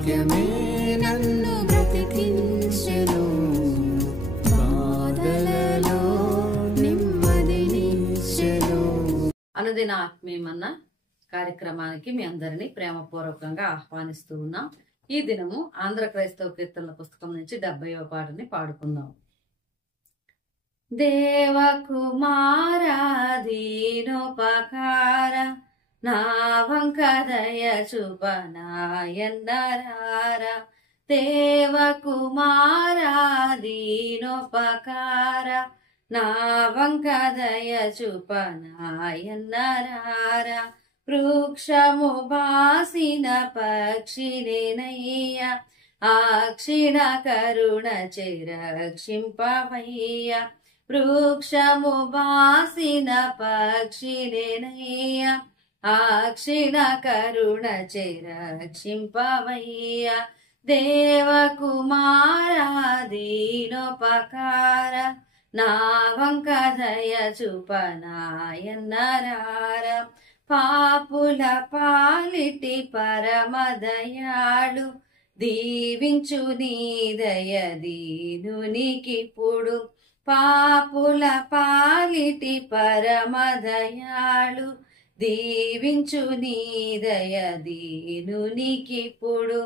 వాక్యమే నన్ను బ్రతికించెను, బాధలలో నెమ్మదినిచ్చెను. అనుదిన ఆత్మీయమన్న కార్యక్రమానికి మీ అందరినీ ప్రేమపూర్వకంగా ఆహ్వానిస్తూ ఉన్నాం. ఈ దినము ఆంధ్ర క్రైస్తవ కీర్తనల పుస్తకం నుంచి 70వ పాటని పాడుకుందాం. దేవకుమారా దీనోపకార నా వంక దయ చూపనాయన్నరార. దేవకుమారా దీనోపకార నా వంక దయ చూపనాయన్నరార. వృక్షము బాసిన పక్షినేనయ్య, ఆ క్షీణ కరుణ రక్షింపవయ్య. వృక్షము బాసిన పక్షినేనయ్య, ఆ క్షీణ కరుణ రక్షింపవయ్య. దేవకుమారా దీనోపకార నా వంక దయ చూపనాయన్నరార. పాపుల పాలిటి పరమదయాళు, దీవించు నీ దయ దీనునికిప్పుడు. పాపుల పాలిటి పరమదయాళు, దీవించు నీ దయ దీనునికిప్పుడు.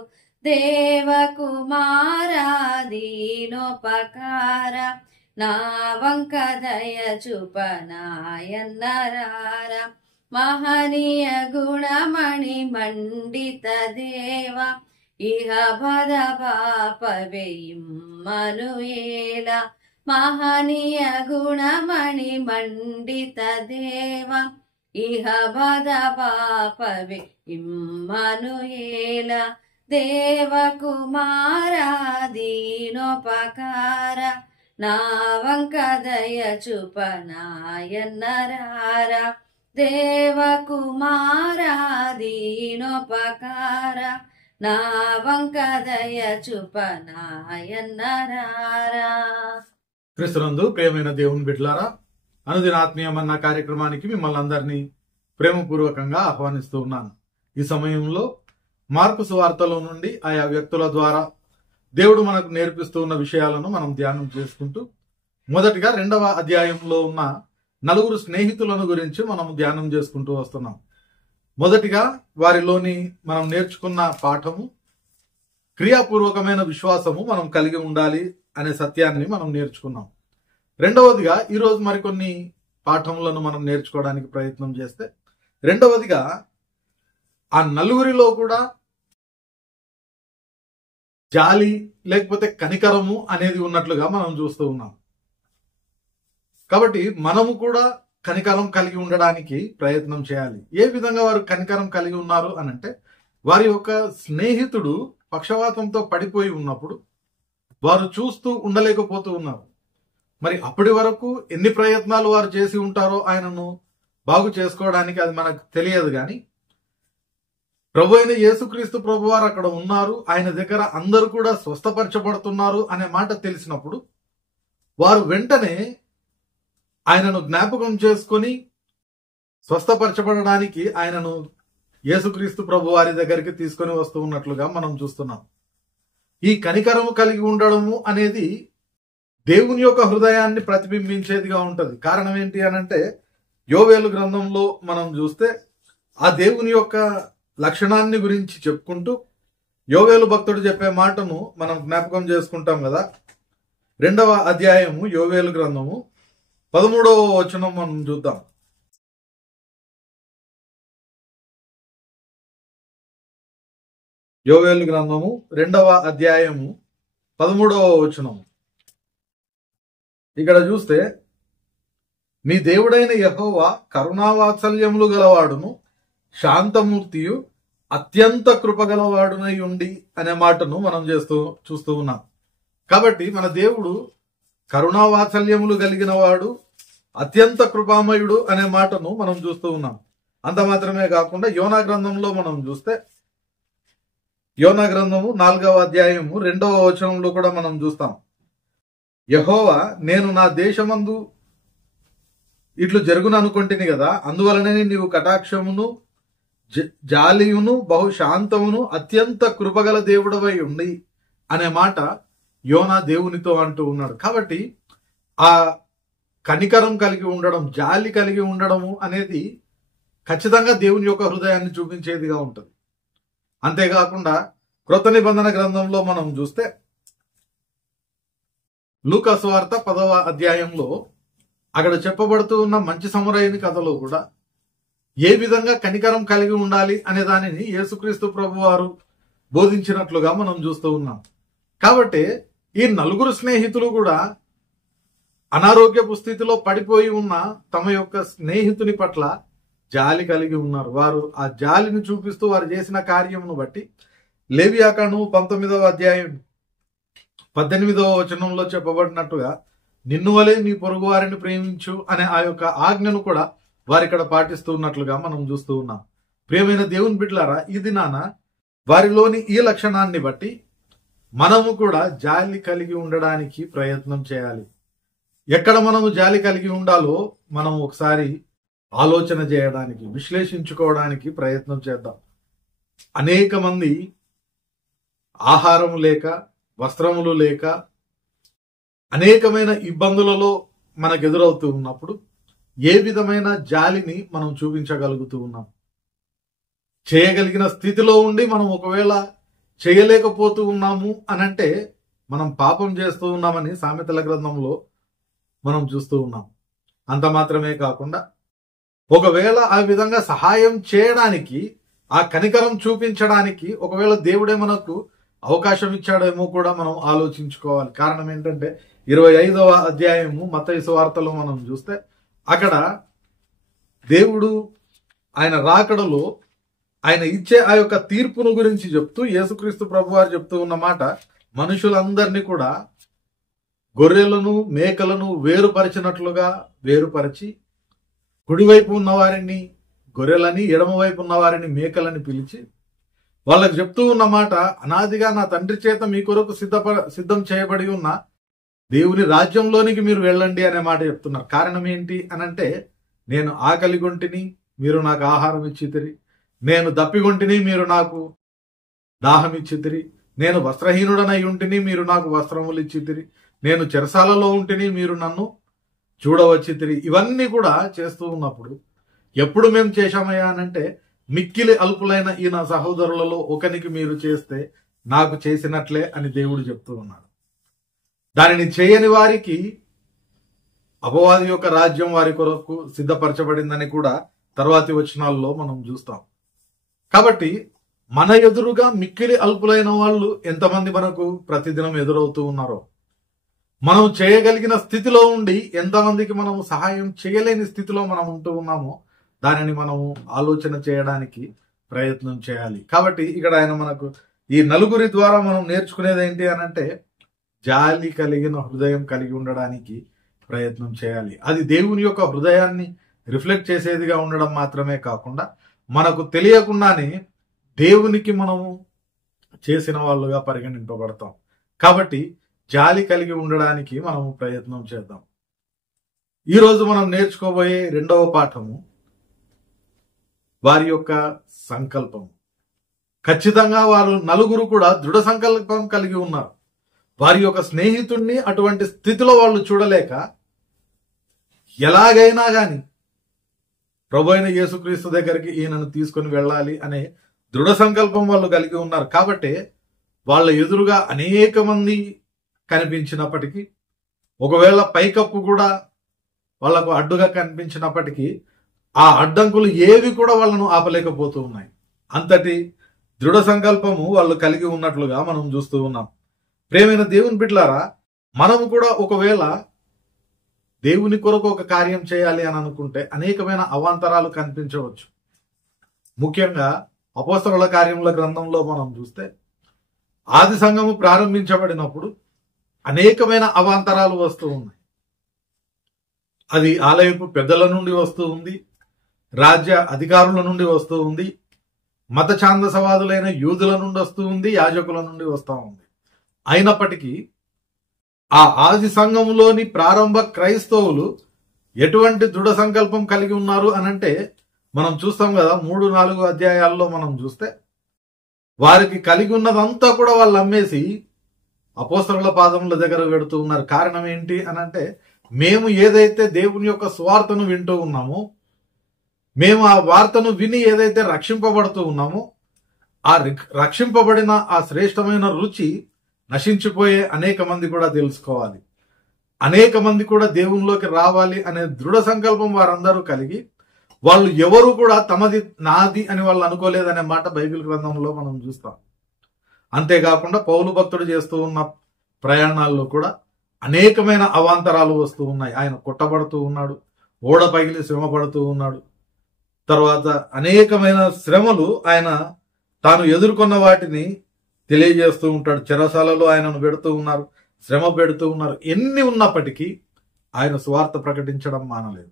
దేవకుమారా దీనోపకార నా వంక దయ చూపనాయన్నరార. మహనీయ గుణమణి మండిత దేవ, ఇహ భద పాపవే ఇమ్మనుయేల. మహనీయ గుణమణి మండిత దేవ, ఇహ భద పాపవే ఇమ్మనుయేల. దేవకుమారా దీనోపకార నా వంక దయ చూపనాయన్నరార. దేవకుమారా దీనోపకార నా వంక దయ చూపనాయన్నరార. క్రీస్తునందు ప్రియమైన దేవుని బిడ్డలారా, అనుదిన ఆత్మీయమన్న కార్యక్రమానికి మిమ్మల్ని అందరినీ ప్రేమపూర్వకంగా ఆహ్వానిస్తూ ఉన్నాను. ఈ సమయంలో మార్కు సువార్తలో నుండి ఆయా వ్యక్తుల ద్వారా దేవుడు మనకు నేర్పిస్తూ ఉన్న విషయాలను మనం ధ్యానం చేసుకుంటూ, మొదటిగా 2వ అధ్యాయంలో ఉన్న 4 స్నేహితులను గురించి మనం ధ్యానం చేసుకుంటూ వస్తున్నాం. మొదటిగా వారిలోని మనం నేర్చుకున్న పాఠము క్రియాపూర్వకమైన విశ్వాసము మనం కలిగి ఉండాలి అనే సత్యాన్ని మనం నేర్చుకున్నాం. రెండవదిగా ఈరోజు మరికొన్ని పాఠములను మనం నేర్చుకోవడానికి ప్రయత్నం చేస్తే, రెండవదిగా ఆ 4 కూడా జాలి లేకపోతే కనికరము అనేది ఉన్నట్లుగా మనం చూస్తూ ఉన్నాం. కాబట్టి మనము కూడా కనికరం కలిగి ఉండడానికి ప్రయత్నం చేయాలి. ఏ విధంగా వారు కనికరం కలిగి ఉన్నారు అనంటే, వారి యొక్క స్నేహితుడు పక్షవాతంతో పడిపోయి ఉన్నప్పుడు వారు చూస్తూ ఉండలేకపోతూ ఉన్నారు. మరి అప్పటి వరకు ఎన్ని ప్రయత్నాలు వారు చేసి ఉంటారో ఆయనను బాగు చేసుకోవడానికి, అది మనకు తెలియదు. కానీ ప్రభు అయిన యేసుక్రీస్తు ప్రభు వారు అక్కడ ఉన్నారు, ఆయన దగ్గర అందరూ కూడా స్వస్థపరచబడుతున్నారు అనే మాట తెలిసినప్పుడు వారు వెంటనే ఆయనను జ్ఞాపకం చేసుకొని స్వస్థపరచబడడానికి ఆయనను యేసుక్రీస్తు ప్రభు వారి దగ్గరికి తీసుకొని వస్తూ ఉన్నట్లుగా మనం చూస్తున్నాం. ఈ కనికరము కలిగి ఉండడము అనేది దేవుని యొక్క హృదయాన్ని ప్రతిబింబించేదిగా ఉంటది. కారణం ఏంటి అనంటే, యోవేలు గ్రంథంలో మనం చూస్తే ఆ దేవుని యొక్క లక్షణాన్ని గురించి చెప్పుకుంటూ యోవేలు భక్తుడు చెప్పే మాటను మనం జ్ఞాపకం చేసుకుంటాం కదా. 2వ అధ్యాయము యోవేలు గ్రంథము 13వ వచనం మనం చూద్దాం. యోవేలు గ్రంథము 2వ అధ్యాయము 13వ వచనం. ఇక్కడ చూస్తే, మీ దేవుడైన యెహోవా కరుణావాత్సల్యములు గలవాడును శాంతమూర్తియు అత్యంత కృపగలవాడునై ఉండి అనే మాటను మనం చూస్తూ ఉన్నాం. కాబట్టి మన దేవుడు కరుణావాత్సల్యములు కలిగిన వాడు, అత్యంత కృపామయుడు అనే మాటను మనం చూస్తూ ఉన్నాం. అంత మాత్రమే కాకుండా యోనా గ్రంథంలో మనం చూస్తే, యోనా గ్రంథము 4వ అధ్యాయము 2వ వచనంలో కూడా మనం చూస్తాం, యెహోవా నేను నా దేశమందు ఇట్లు జరుగును అనుకుంటుని కదా, అందువలనే నీవు కటాక్షమును జాలియును బహుశాంతమును అత్యంత కృపగల దేవుడవై ఉండి అనే మాట యోనా దేవునితో అంటూ ఉన్నాడు. కాబట్టి ఆ కనికరం కలిగి ఉండడం, జాలి కలిగి ఉండడము అనేది ఖచ్చితంగా దేవుని యొక్క హృదయాన్ని చూపించేదిగా ఉంటుంది. అంతేకాకుండా క్రొత్త నిబంధన గ్రంథంలో మనం చూస్తే లూకా సువార్త 10వ అధ్యాయంలో అక్కడ చెప్పబడుతూ ఉన్న మంచి సమరయుని కథలో కూడా ఏ విధంగా కనికరం కలిగి ఉండాలి అనే దానిని యేసుక్రీస్తు ప్రభువారు బోధించినట్లుగా మనం చూస్తూ ఉన్నాం. కాబట్టి ఈ 4 స్నేహితులు కూడా అనారోగ్యపు స్థితిలో పడిపోయి ఉన్న తమ యొక్క స్నేహితుని పట్ల జాలి కలిగి ఉన్నారు. వారు ఆ జాలిని చూపిస్తూ వారు చేసిన కార్యమును బట్టి లేవియాకాండము 19వ అధ్యాయం 18వ వచనంలో చెప్పబడినట్టుగా నిన్ను వలె నీ పొరుగు వారిని ప్రేమించు అనే ఆ యొక్క ఆజ్ఞను కూడా వారు ఇక్కడ పాటిస్తూ ఉన్నట్లుగా మనం చూస్తూ ఉన్నాం. ప్రియమైన దేవుని బిడ్డలారా, ఈ దినాన వారిలోని ఈ లక్షణాన్ని బట్టి మనము కూడా జాలి కలిగి ఉండడానికి ప్రయత్నం చేయాలి. ఎక్కడ మనము జాలి కలిగి ఉండాలో మనం ఒకసారి ఆలోచన చేయడానికి, విశ్లేషించుకోవడానికి ప్రయత్నం చేద్దాం. అనేక మంది ఆహారము లేక, వస్త్రములు లేక, అనేకమైన ఇబ్బందులలో మనకు ఎదురవుతూ ఉన్నప్పుడు ఏ విధమైన జాలిని మనం చూపించగలుగుతూ ఉన్నాం? చేయగలిగిన స్థితిలో ఉండి మనం ఒకవేళ చేయలేకపోతూ ఉన్నాము అనంటే మనం పాపం చేస్తూ ఉన్నామని సామెతల గ్రంథంలో మనం చూస్తూ ఉన్నాం. అంత మాత్రమే కాకుండా ఒకవేళ ఆ విధంగా సహాయం చేయడానికి, ఆ కనికరం చూపించడానికి ఒకవేళ దేవుడే మనకు అవకాశం ఇచ్చాడేమో కూడా మనం ఆలోచించుకోవాలి. కారణం ఏంటంటే 25వ అధ్యాయము మత్తయి సువార్తలో మనం చూస్తే అక్కడ దేవుడు ఆయన రాకడలో ఆయన ఇచ్చే ఆ యొక్క తీర్పును గురించి చెప్తూ యేసుక్రీస్తు ప్రభువారు చెప్తూ ఉన్న మాట, మనుషులందరినీ కూడా గొర్రెలను మేకలను వేరుపరిచినట్లుగా వేరుపరిచి కుడివైపు ఉన్న వారిని గొర్రెలని, ఎడమవైపు ఉన్న వారిని మేకలని పిలిచి వాళ్ళకి చెప్తూ ఉన్న మాట, అనాదిగా నా తండ్రి చేత మీ కొరకు సిద్ధం చేయబడి ఉన్న దేవుని రాజ్యంలోనికి మీరు వెళ్ళండి అనే మాట చెప్తున్నారు. కారణం ఏంటి అనంటే, నేను ఆకలిగొంటిని, మీరు నాకు ఆహారం ఇచ్చితిరి, నేను దప్పిగొంటిని, మీరు నాకు దాహం ఇచ్చితిరి, నేను వస్త్రహీనుడనై ఉంటిని, మీరు నాకు వస్త్రములు ఇచ్చితిరి, నేను చెరసాలలో ఉంటిని, మీరు నన్ను చూడవచ్చితిరి. ఇవన్నీ కూడా చేస్తూ ఉన్నప్పుడు ఎప్పుడు మేము చేశామయ్యా అనంటే, మిక్కిలి అల్పులైన ఈ నా సహోదరులలో ఒకనికి మీరు చేస్తే నాకు చేసినట్లే అని దేవుడు చెప్తూ ఉన్నాడు. దానిని చేయని వారికి అపవాది యొక్క రాజ్యం వారి కొరకు సిద్ధపరచబడిందని కూడా తర్వాతి వచనాల్లో మనం చూస్తాం. కాబట్టి మన ఎదురుగా మిక్కిలి అల్పులైన వాళ్ళు ఎంతమంది మనకు ప్రతిదినం ఎదురవుతూ ఉన్నారో, మనం చేయగలిగిన స్థితిలో ఉండి ఎంతమందికి మనము సహాయం చేయలేని స్థితిలో మనం ఉంటూ ఉన్నామో దానిని మనము ఆలోచన చేయడానికి ప్రయత్నం చేయాలి. కాబట్టి ఇక్కడ ఆయన మనకు ఈ 4 ద్వారా మనం నేర్చుకునేది ఏంటి అనంటే, జాలి కలిగిన హృదయం కలిగి ఉండడానికి ప్రయత్నం చేయాలి. అది దేవుని యొక్క హృదయాన్ని రిఫ్లెక్ట్ చేసేదిగా ఉండడం మాత్రమే కాకుండా మనకు తెలియకుండానే దేవునికి మనము చేసిన వాళ్ళుగా పరిగణింపబడతాం. కాబట్టి జాలి కలిగి ఉండడానికి మనము ప్రయత్నం చేద్దాం. ఈరోజు మనం నేర్చుకోబోయే 2వ పాఠము వారి యొక్క సంకల్పం. ఖచ్చితంగా వారు 4 కూడా దృఢ సంకల్పం కలిగి ఉన్నారు. వారి యొక్క స్నేహితుడిని అటువంటి స్థితిలో వాళ్ళు చూడలేక ఎలాగైనా గాని ప్రభు అయిన యేసుక్రీస్తు దగ్గరికి ఈయనను తీసుకొని వెళ్ళాలి అనే దృఢ సంకల్పం వాళ్ళు కలిగి ఉన్నారు. కాబట్టి వాళ్ళ ఎదురుగా అనేక మంది కనిపించినప్పటికీ, ఒకవేళ పైకప్పు కూడా వాళ్లకు అడ్డుగా కనిపించినప్పటికీ ఆ అడ్డంకులు ఏవి కూడా వాళ్ళను ఆపలేకపోతూ ఉన్నాయి. అంతటి దృఢ సంకల్పము వాళ్ళు కలిగి ఉన్నట్లుగా మనం చూస్తూ ఉన్నాం. ప్రియమైన దేవుని బిడ్డలారా, మనము కూడా ఒకవేళ దేవుని కొరకు ఒక కార్యం చేయాలి అని అనుకుంటే అనేకమైన అవాంతరాలు కనిపించవచ్చు. ముఖ్యంగా అపోస్తలుల కార్యముల గ్రంథంలో మనం చూస్తే ఆది సంఘము ప్రారంభించబడినప్పుడు అనేకమైన అవాంతరాలు వస్తూ ఉన్నాయి. అది ఆలయపు పెద్దల నుండి వస్తూ ఉంది, రాజ్య అధికారుల నుండి వస్తూ ఉంది, మత ఛాందసవాదులైన యూదుల నుండి వస్తూ ఉంది, యాజకుల నుండి వస్తూ ఉంది. అయినప్పటికీ ఆ ఆది సంఘములోని ప్రారంభ క్రైస్తవులు ఎటువంటి దృఢ సంకల్పం కలిగి ఉన్నారు అనంటే, మనం చూస్తాం కదా, 3-4 అధ్యాయాల్లో మనం చూస్తే వారికి కలిగి ఉన్నదంతా కూడా వాళ్ళు అమ్మేసి అపోస్తలుల పాదముల దగ్గర పెడుతూ ఉన్నారు. కారణం ఏంటి అని అంటే, మేము ఏదైతే దేవుని యొక్క సువార్తను వింటూ ఉన్నామో, మేము ఆ వార్తను విని ఏదైతే రక్షింపబడుతూ ఉన్నామో, ఆ రక్షింపబడిన ఆ శ్రేష్టమైన రుచి నశించిపోయే అనేక మంది కూడా తెలుసుకోవాలి, అనేక మంది కూడా దేవునిలోకి రావాలి అనే దృఢ సంకల్పం వారందరూ కలిగి, వాళ్ళు ఎవరు కూడా తమది నాది అని వాళ్ళు అనుకోలేదనే మాట బైబిల్ గ్రంథంలో మనం చూస్తాం. అంతేకాకుండా పౌలు భక్తుడు చేస్తూ ఉన్న ప్రయాణాల్లో కూడా అనేకమైన అవాంతరాలు వస్తూ ఉన్నాయి. ఆయన కొట్టబడుతూ ఉన్నాడు, ఓడ పగిలి శ్రమ పడుతూ ఉన్నాడు. తర్వాత అనేకమైన శ్రమలు ఆయన తాను ఎదుర్కొన్న వాటిని తెలియజేస్తూ ఉంటాడు. చెరసాలలో ఆయనను పెడుతూ ఉన్నారు, శ్రమ పెడుతూ ఉన్నారు. ఎన్ని ఉన్నప్పటికీ ఆయన సువార్త ప్రకటించడం మానలేదు.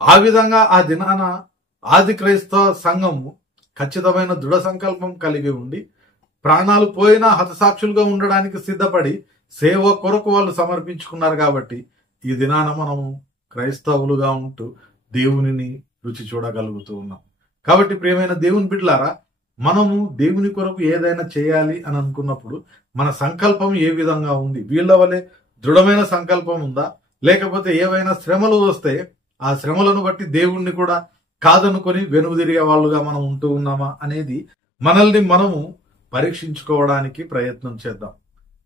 ఆ విధంగా ఆ దినాన ఆది క్రైస్తవ సంఘము ఖచ్చితమైన దృఢ సంకల్పం కలిగి ఉండి, ప్రాణాలు పోయినా హతసాక్షులుగా ఉండడానికి సిద్ధపడి సేవ కొరకు వాళ్ళు సమర్పించుకున్నారు. కాబట్టి ఈ దినాన మనము క్రైస్తవులుగా ఉంటూ దేవునిని రుచి చూడగలుగుతూ ఉన్నాం. కాబట్టి ప్రియమైన దేవుని బిడ్డలారా, మనము దేవుని కొరకు ఏదైనా చేయాలి అని అనుకున్నప్పుడు మన సంకల్పం ఏ విధంగా ఉంది? వీళ్ళ వలె దృఢమైన సంకల్పం ఉందా? లేకపోతే ఏవైనా శ్రమలు వస్తే ఆ శ్రమలను బట్టి దేవుణ్ణి కూడా కాదనుకొని వెనుదిరిగే వాళ్ళుగా మనం ఉంటూ ఉన్నామా అనేది మనల్ని మనము పరీక్షించుకోవడానికి ప్రయత్నం చేద్దాం.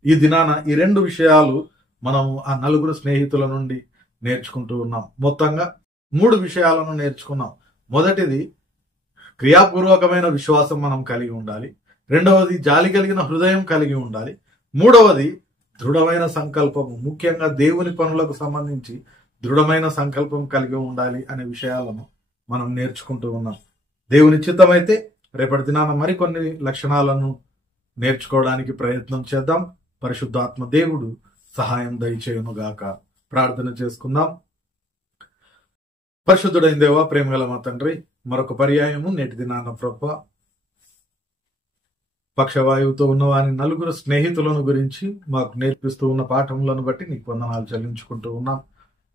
ఈ దినాన ఈ 2 విషయాలు మనము ఆ 4 స్నేహితుల నుండి నేర్చుకుంటూ ఉన్నాం. మొత్తంగా 3 విషయాలను నేర్చుకున్నాం. మొదటిది, క్రియాపూర్వకమైన విశ్వాసం మనం కలిగి ఉండాలి. రెండవది, జాలి కలిగిన హృదయం కలిగి ఉండాలి. మూడవది, దృఢమైన సంకల్పము, ముఖ్యంగా దేవుని పనులకు సంబంధించి దృఢమైన సంకల్పం కలిగి ఉండాలి అనే విషయాలను మనం నేర్చుకుంటూ ఉన్నాం. దేవుని చిత్తమైతే రేపటి దినాన మరికొన్ని లక్షణాలను నేర్చుకోవడానికి ప్రయత్నం చేద్దాం. పరిశుద్ధాత్మ దేవుడు సహాయం దయచేయునుగాక. ప్రార్థన చేసుకుందాం. పరిశుద్ధుడైన దేవా, ప్రేమగల మా తండ్రి, మరొక పర్యాయము నేటి దినాన ప్రభువా, పక్షవాయువుతో ఉన్న వారి 4 స్నేహితులను గురించి మాకు నేర్పిస్తూ ఉన్న పాఠములను బట్టి నీకు వందనాలు చెల్లించుకుంటూ ఉన్నాం.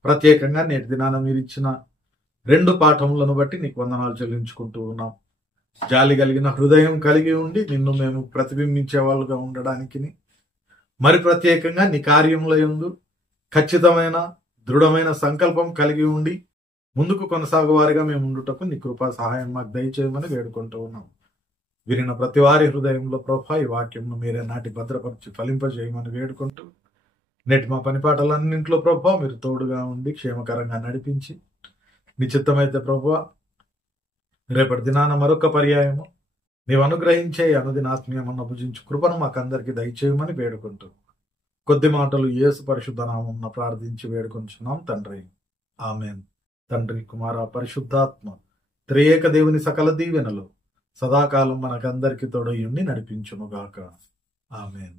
ప్రత్యేకంగా నేటి దినాన మీరు ఇచ్చిన 2 పాఠములను బట్టి నీకు వందనాలు చెల్లించుకుంటూ ఉన్నాం. జాలి కలిగిన హృదయం కలిగి ఉండి నిన్ను మేము ప్రతిబింబించే వాళ్ళుగా ఉండడానికి, మరి ప్రత్యేకంగా నీ కార్యముల యందు ఖచ్చితమైన దృఢమైన సంకల్పం కలిగి ఉండి ముందుకు కొనసాగువారిగా మేము ఉండుటకు నీ కృపా సహాయం మాకు దయచేయమని వేడుకుంటూ ఉన్నాం. వినిన ప్రతి వారి హృదయంలో ప్రభా ఈ వాక్యంను మీరే నాటి భద్రపరిచి ఫలింపజేయమని వేడుకుంటూ, నేటి మా పనిపాటలన్నింటిలో ప్రభా మీరు తోడుగా ఉండి క్షేమకరంగా నడిపించి, నీ చిత్తమైతే ప్రభా రేపటి దినాన మరొక పర్యాయము నీవు అనుగ్రహించే అనుదినాత్మీయమన్న భుజించు కృపను మాకందరికి దయచేయమని వేడుకుంటూ, కొద్ది మాటలు యేసు పరిశుద్ధ నామమున ప్రార్థించి వేడుకొంచున్నాం తండ్రి. ఆమెన్. తండ్రి, కుమార, పరిశుద్ధాత్మ త్రియేక దేవుని సకల దీవెనలు సదాకాలం మనకందరికి తోడయుండి నడిపించునుగాక. ఆమెన్.